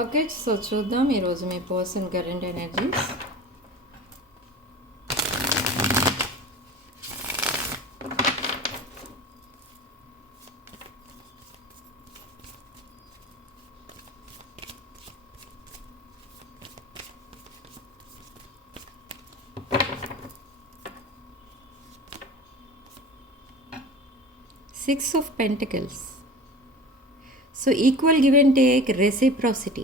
Okay, so చూద్దాం ఈరోజు మీ person current energies. Six of pentacles. So equal give and take, reciprocity.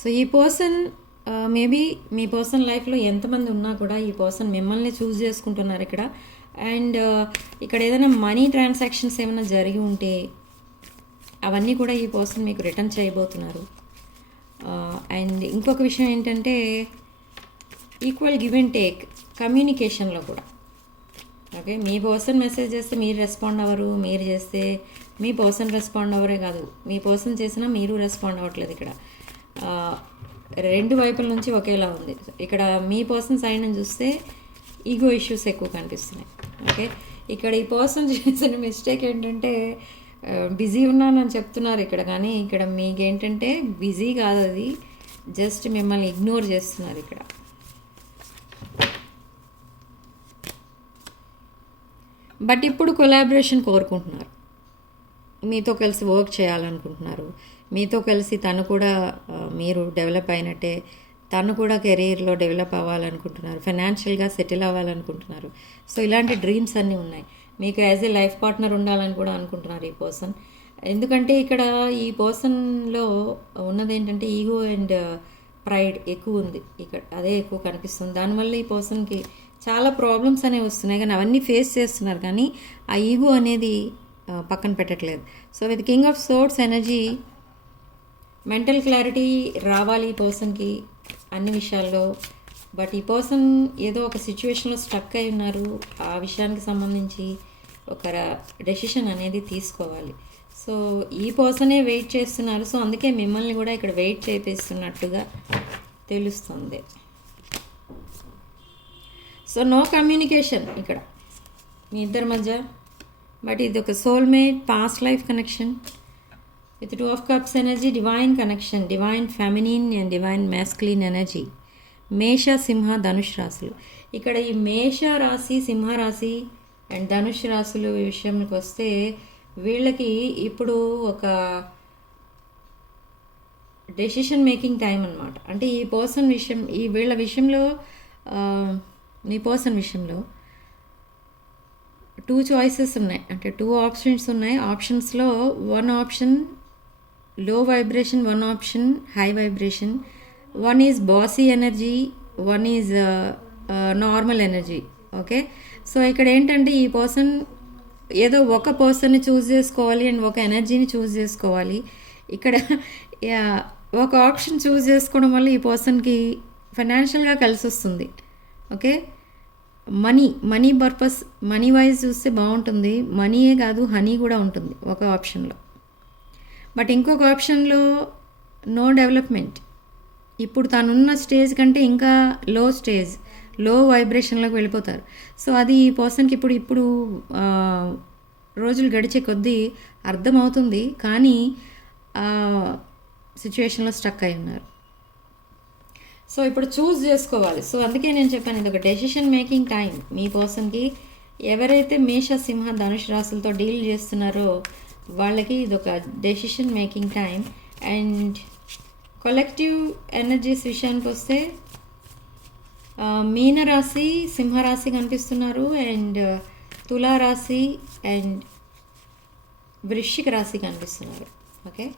So ఈ person maybe మీ person లైఫ్లో ఎంతమంది ఉన్నా కూడా ఈ పర్సన్ మిమ్మల్ని చూస్ చేసుకుంటున్నారు ఇక్కడ. అండ్ ఇక్కడ ఏదైనా మనీ ట్రాన్సాక్షన్స్ ఏమైనా జరిగి ఉంటే అవన్నీ కూడా ఈ పర్సన్ మీకు రిటర్న్ చేయబోతున్నారు. అండ్ ఇంకొక విషయం ఏంటంటే ఈక్వల్ గివ్ అండ్ టేక్ కమ్యూనికేషన్లో కూడా. ఓకే, మీ పర్సన్ మెసేజ్ చేస్తే మీరు రెస్పాండ్ అవ్వరు, మీరు చేస్తే మీ పర్సన్ రెస్పాండ్ అవ్వరే కాదు, మీ పర్సన్ చేసినా మీరు రెస్పాండ్ అవ్వట్లేదు. ఇక్కడ రెండు వైపుల నుంచి ఒకేలా ఉంది. ఇక్కడ మీ పర్సన్ సైడ్ నుంచి చూస్తే ఈగో ఇష్యూస్ ఎక్కువ కనిపిస్తున్నాయి. ఓకే, ఇక్కడ ఈ పర్సన్ చేసిన మిస్టేక్ ఏంటంటే బిజీ ఉన్నానని చెప్తున్నారు ఇక్కడ, కానీ ఇక్కడ మీకేంటంటే బిజీ కాదు, అది జస్ట్ మిమ్మల్ని ఇగ్నోర్ చేస్తున్నారు ఇక్కడ. బట్ ఇప్పుడు కొలాబరేషన్ కోరుకుంటున్నారు, మీతో కలిసి వర్క్ చేయాలనుకుంటున్నారు, మీతో కలిసి తను కూడా మీరు డెవలప్ అయినట్టే తను కూడా కెరీర్లో డెవలప్ అవ్వాలనుకుంటున్నారు, ఫైనాన్షియల్గా సెటిల్ అవ్వాలనుకుంటున్నారు. సో ఇలాంటి డ్రీమ్స్ అన్నీ ఉన్నాయి. మీకు యాజ్ ఏ లైఫ్ పార్ట్నర్ ఉండాలని కూడా అనుకుంటున్నారు ఈ పర్సన్. ఎందుకంటే ఇక్కడ ఈ పర్సన్లో ఉన్నది ఏంటంటే ఈగో అండ్ ప్రైడ్ ఎక్కువ ఉంది ఇక్కడ, అదే ఎక్కువ కనిపిస్తుంది. దానివల్ల ఈ పర్సన్కి చాలా ప్రాబ్లమ్స్ అనేవి వస్తున్నాయి, కానీ అవన్నీ ఫేస్ చేస్తున్నారు, కానీ ఆ ఈగో అనేది పక్కన పెట్టట్లేదు. So with king of swords energy, mental clarity రావాలి ఈ పర్సన్కి అన్ని విషయాల్లో. బట్ ఈ పర్సన్ ఏదో ఒక సిచ్యువేషన్లో స్టక్ అయి ఉన్నారు, ఆ విషయానికి సంబంధించి ఒక డెసిషన్ అనేది తీసుకోవాలి. సో ఈ పర్సనే వెయిట్ చేస్తున్నారు, సో అందుకే మిమ్మల్ని కూడా ఇక్కడ వెయిట్ చేపిస్తున్నట్టుగా తెలుస్తుంది. సో నో కమ్యూనికేషన్ ఇక్కడ మీ ఇద్దరి మధ్య, బట్ ఇది ఒక soulmate past life connection. With two of cups energy, divine connection, divine feminine and divine masculine energy. మేష, సింహ, ధనుష్ రాశులు. ఇక్కడ ఈ మేష రాశి, సింహ రాశి అండ్ ధనుష్ రాశుల విషయానికి వస్తే వీళ్ళకి ఇప్పుడు ఒక డెసిషన్ మేకింగ్ టైం అనమాట. అంటే ఈ పర్సన్ విషయం, ఈ వీళ్ళ విషయంలో మీ పర్సన్ విషయంలో టూ చాయిసెస్ ఉన్నాయి, అంటే టూ ఆప్షన్స్ ఉన్నాయి. ఆప్షన్స్లో one option low vibration, one option high vibration. One is bossy energy, one is normal energy. Okay, so ఇక్కడ ఏంటంటే ఈ పర్సన్ ఏదో ఒక పర్సన్ని చూస్ చేసుకోవాలి అండ్ ఒక ఎనర్జీని చూస్ చేసుకోవాలి. ఇక్కడ ఒక ఆప్షన్ చూస్ చేసుకోవడం వల్ల ఈ పర్సన్కి ఫైనాన్షియల్గా కలిసి వస్తుంది. Okay, money purpose, money wise చూస్తే బాగుంటుంది. మనీయే కాదు, హనీ కూడా ఉంటుంది ఒక ఆప్షన్లో. బట్ ఇంకొక ఆప్షన్లో నో డెవలప్మెంట్. ఇప్పుడు తనున్న స్టేజ్ కంటే ఇంకా లో స్టేజ్, లో వైబ్రేషన్లోకి వెళ్ళిపోతారు. సో అది ఈ పర్సన్కి ఇప్పుడు రోజులు గడిచే కొద్దీ అర్థమవుతుంది, కానీ సిచ్యువేషన్లో స్టక్ అయి ఉన్నారు. సో ఇప్పుడు చూస్ చేసుకోవాలి. సో అందుకే నేను చెప్పాను, ఇది ఒక డెసిషన్ మేకింగ్ టైం మీ పర్సన్కి. ఎవరైతే మేష, సింహ, ధనుష్ రాశులతో డీల్ చేస్తున్నారో వాళ్ళకి ఇది ఒక decision making time. And collective energies విషయానికి వస్తే మీనరాశి, సింహరాశి కనిపిస్తున్నారు, అండ్ తులారాశి అండ్ వృశ్చిక రాశి కనిపిస్తున్నారు. ఓకే,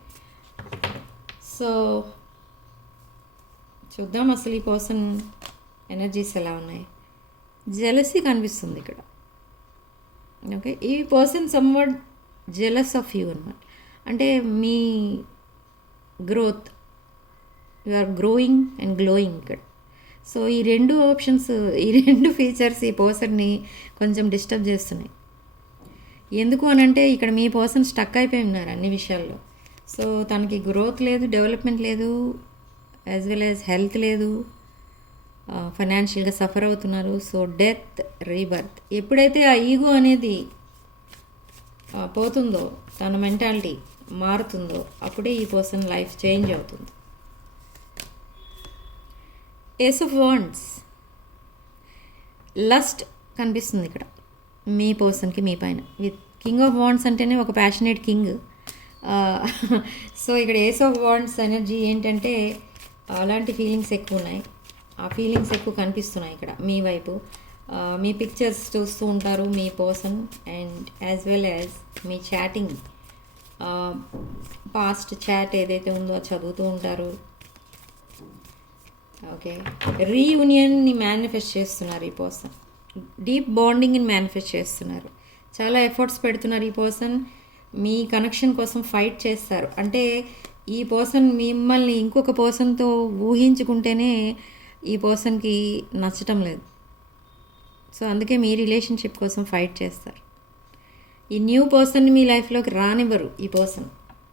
సో చూద్దాం అసలు ఈ పర్సన్ ఎనర్జీస్ ఎలా ఉన్నాయి. జెలసీ కనిపిస్తుంది ఇక్కడ. ఓకే, ఈ person somewhat jealous of you అన్నమాట. అంటే మీ growth, you are growing and glowing ఇక్కడ. సో ఈ రెండు ఆప్షన్స్, ఈ రెండు ఫీచర్స్ ఈ పర్సన్ని కొంచెం డిస్టర్బ్ చేస్తున్నాయి. ఎందుకు అనంటే ఇక్కడ మీ పర్సన్ స్టక్ అయిపోయి ఉన్నారు అన్ని విషయాల్లో. సో తనకి గ్రోత్ లేదు, డెవలప్మెంట్ లేదు, యాజ్ వెల్ యాజ్ హెల్త్ లేదు, ఫైనాన్షియల్గా సఫర్ అవుతున్నారు. So death, rebirth. ఎప్పుడైతే ఆ ఈగో అనేది పోతుందో, తన మెంటాలిటీ మారుతుందో, అప్పుడే ఈ పర్సన్ లైఫ్ చేంజ్ అవుతుంది. ఏస్ ఆఫ్ వాండ్స్, లస్ట్ కనిపిస్తుంది ఇక్కడ మీ పర్సన్కి మీ పైన. విత్ కింగ్ ఆఫ్ వాండ్స్ అంటేనే ఒక ప్యాషనేట్ కింగ్. సో ఇక్కడ ఏస్ ఆఫ్ వాండ్స్ ఎనర్జీ ఏంటంటే అలాంటి ఫీలింగ్స్ ఎక్కువ ఉన్నాయి. ఆ ఫీలింగ్స్ ఎక్కువ కనిపిస్తున్నాయి ఇక్కడ మీ వైపు. మీ పిక్చర్స్ చూస్తూ ఉంటారు మీ person, and as well as మీ చాటింగ్, పాస్ట్ చాట్ ఏదైతే ఉందో అది చదువుతూ ఉంటారు. ఓకే, రీయూనియన్ని మేనిఫెస్ట్ చేస్తున్నారు ఈ పర్సన్. డీప్ బాండింగ్ని మేనిఫెస్ట్ చేస్తున్నారు. చాలా ఎఫర్ట్స్ పెడుతున్నారు ఈ పర్సన్. మీ కనెక్షన్ కోసం ఫైట్ చేస్తారు. అంటే ఈ పర్సన్ మిమ్మల్ని ఇంకొక పర్సన్తో ఊహించుకుంటేనే ఈ పర్సన్కి నచ్చటం లేదు. సో అందుకే మీ రిలేషన్షిప్ కోసం ఫైట్ చేస్తారు. ఈ న్యూ పర్సన్ని మీ లైఫ్లోకి రానివ్వరు ఈ పర్సన్.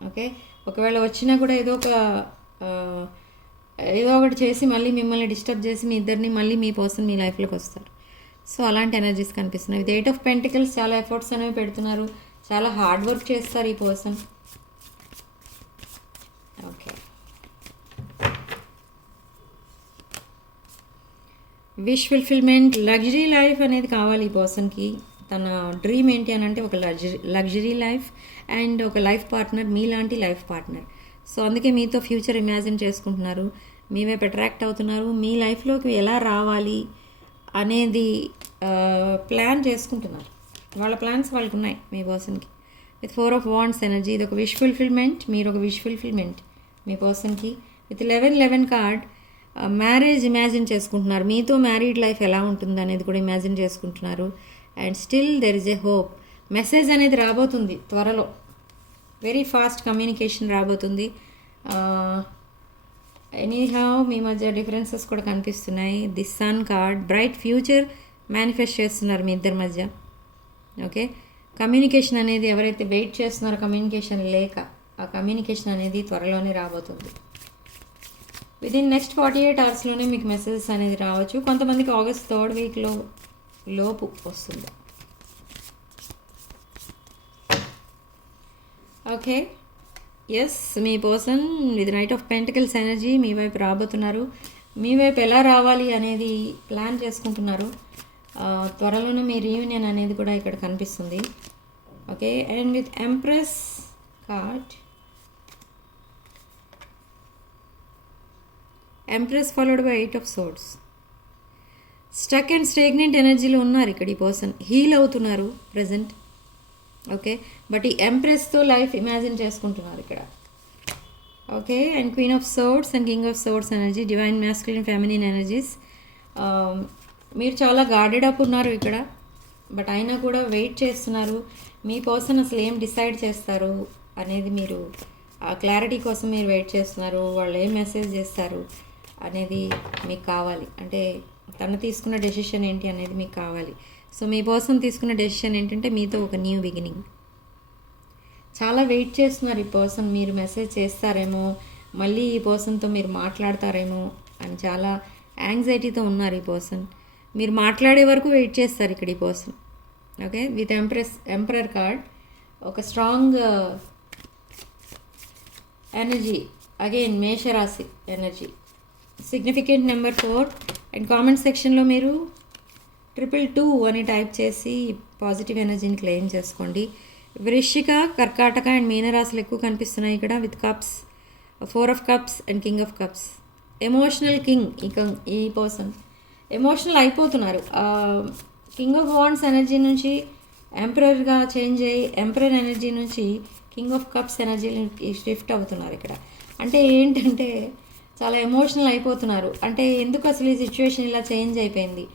ఓకే, ఒకవేళ వచ్చినా కూడా ఏదో ఒకటి చేసి మళ్ళీ మిమ్మల్ని డిస్టర్బ్ చేసి మీ ఇద్దరిని మళ్ళీ మీ పర్సన్ మీ లైఫ్లోకి వస్తారు. సో అలాంటి ఎనర్జీస్ కనిపిస్తున్నాయి. విత్ 8 ఆఫ్ పెంటికల్స్ చాలా ఎఫర్ట్స్ అనేవి పెడుతున్నారు. చాలా హార్డ్ వర్క్ చేస్తారు ఈ person. Okay, wish fulfilment, luxury life అనేది కావాలి ఈ పర్సన్కి. తన డ్రీమ్ ఏంటి అని అంటే ఒక లగ్జరీ లైఫ్ అండ్ ఒక లైఫ్ పార్ట్నర్, మీలాంటి లైఫ్ పార్ట్నర్. సో అందుకే మీతో ఫ్యూచర్ ఇమాజిన్ చేసుకుంటున్నారు, మీ వైపు అట్రాక్ట్ అవుతున్నారు. మీ లైఫ్లోకి ఎలా రావాలి అనేది ప్లాన్ చేసుకుంటున్నారు. వాళ్ళ ప్లాన్స్ వాళ్ళకు ఉన్నాయి మీ పర్సన్కి. విత్ 4 ఆఫ్ వాండ్స్ ఎనర్జీ, ఇది ఒక విష్ ఫుల్ఫిల్మెంట్, మీరు ఒక విష్ ఫుల్ఫిల్మెంట్ మీ పర్సన్కి. విత్ 11 కార్డ్, మ్యారేజ్ ఇమాజిన్ చేసుకుంటున్నారు. మీతో మ్యారీడ్ లైఫ్ ఎలా ఉంటుంది అనేది కూడా ఇమాజిన్ చేసుకుంటున్నారు. And still there is a hope. Message అనేది రాబోతుంది త్వరలో. వెరీ ఫాస్ట్ కమ్యూనికేషన్ రాబోతుంది. ఎనీహౌ మీ మధ్య డిఫరెన్సెస్ కూడా కనిపిస్తున్నాయి. The sun card, bright future manifest చేస్తున్నారు మీ ఇద్దరి మధ్య. ఓకే, కమ్యూనికేషన్ అనేది ఎవరైతే వెయిట్ చేస్తున్నారో కమ్యూనికేషన్ లేక, ఆ కమ్యూనికేషన్ అనేది త్వరలోనే రాబోతుంది. విదిన్ నెక్స్ట్ 48 అవర్స్లోనే మీకు మెసేజెస్ అనేది రావచ్చు. కొంతమందికి ఆగస్ట్ 3rd వీక్లో లోపు వస్తుంది. ఓకే, ఎస్, మీ person with knight of pentacles energy మీ వైపు రాబోతున్నారు. మీ వైపు ఎలా రావాలి అనేది ప్లాన్ చేసుకుంటున్నారు. త్వరలోనే మీ రీయూనియన్ అనేది కూడా ఇక్కడ కనిపిస్తుంది. Okay, and with empress card, empress followed by 8 of swords. Stuck and stagnant ఎనర్జీలో ఉన్నారు ఇక్కడ ఈ పర్సన్. హీల్ అవుతున్నారు ప్రజెంట్. ఓకే, బట్ ఈ ఎంప్రెస్తో లైఫ్ ఇమాజిన్ చేసుకుంటున్నారు ఇక్కడ. Okay, and queen of swords and king of swords energy, divine masculine feminine energies. మీరు చాలా గార్డెడ్ అప్ ఉన్నారు ఇక్కడ, బట్ అయినా కూడా వెయిట్ చేస్తున్నారు. మీ పర్సన్ అసలు ఏం డిసైడ్ చేస్తారు అనేది మీరు ఆ క్లారిటీ కోసం మీరు వెయిట్ చేస్తున్నారు. వాళ్ళు ఏం మెసేజ్ చేస్తారు అనేది మీకు కావాలి. అంటే తను తీసుకున్న డెసిషన్ ఏంటి అనేది మీకు కావాలి. సో మీ పర్సన్ తీసుకున్న డెసిషన్ ఏంటంటే మీతో ఒక న్యూ బిగినింగ్. చాలా వెయిట్ చేస్తున్నారు ఈ పర్సన్. మీరు మెసేజ్ చేస్తారేమో, మళ్ళీ ఈ పర్సన్తో మీరు మాట్లాడతారేమో అని చాలా యాంగ్జైటీతో ఉన్నారు ఈ పర్సన్. మీరు మాట్లాడే వరకు వెయిట్ చేస్తారు ఇక్కడ ఈ person. Okay, with emperor card, ఒక స్ట్రాంగ్ ఎనర్జీ, అగైన్ మేషరాశి energy. Significant number 4. And comment సెక్షన్లో మీరు 222 అని టైప్ చేసి పాజిటివ్ ఎనర్జీని క్లెయిమ్ చేసుకోండి. వృశ్చిక, కర్కాటక అండ్ మీనరాశులు ఎక్కువ కనిపిస్తున్నాయి ఇక్కడ. With cups, 4 of cups and king of cups. Emotional king, ఈ పర్సన్ ఎమోషనల్ అయిపోతున్నారు. కింగ్ ఆఫ్ వాండ్స్ ఎనర్జీ నుంచి ఎంపరర్గా చేంజ్ అయ్యి ఎంపరర్ ఎనర్జీ నుంచి కింగ్ ఆఫ్ కప్స్ ఎనర్జీని షిఫ్ట్ అవుతున్నారు ఇక్కడ. అంటే ఏంటంటే చాలా ఎమోషనల్ అయిపోతున్నారు. అంటే ఎందుకు అసలు ఈ సిచ్యువేషన్ ఇలా చేంజ్ అయిపోయింది,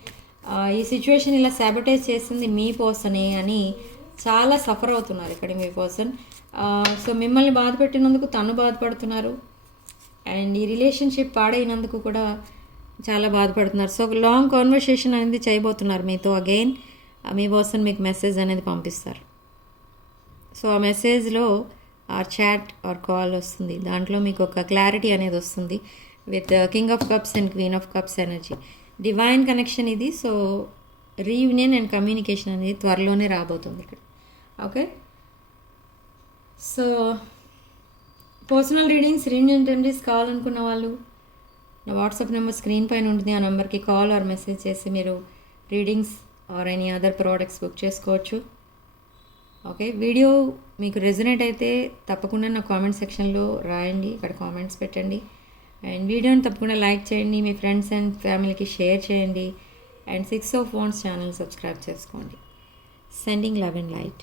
ఈ సిచ్యువేషన్ ఇలా సాబటైజ్ చేసింది మీ పర్సనే అని చాలా సఫర్ అవుతున్నారు ఇక్కడ మీ పర్సన్. సో మిమ్మల్ని బాధ పెట్టినందుకు తను బాధపడుతున్నారు, అండ్ ఈ రిలేషన్షిప్ పాడైనందుకు కూడా చాలా బాధపడుతున్నారు. సో లాంగ్ కాన్వర్సేషన్ అనేది చేయబోతున్నారు మీతో. అగైన్ మీ పర్సన్ మీకు మెసేజ్ అనేది పంపిస్తారు. సో ఆ మెసేజ్లో ఆ చాట్ ఆర్ కాల్ వస్తుంది, దాంట్లో మీకు ఒక క్లారిటీ అనేది వస్తుంది. With king of cups and queen of cups energy, divine connection ఇది. సో రీయూనియన్ అండ్ కమ్యూనికేషన్ అనేది త్వరలోనే రాబోతుంది ఇక్కడ. Okay, so personal readings remedies కావాలనుకున్న వాళ్ళు నా వాట్సాప్ నెంబర్ స్క్రీన్ పైన ఉంటుంది. ఆ నెంబర్కి కాల్ ఆర్ మెసేజ్ చేసి మీరు readings or any other products book చేసుకోవచ్చు. ఓకే, వీడియో మీకు రెజొనేట్ అయితే తప్పకుండా నా కామెంట్ సెక్షన్లో రాయండి, ఇక్కడ కామెంట్స్ పెట్టండి. అండ్ వీడియోని తప్పకుండా లైక్ చేయండి, మీ ఫ్రెండ్స్ అండ్ ఫ్యామిలీకి షేర్ చేయండి. And 6 of Wands channel subscribe చేసుకోండి. Sending love and light.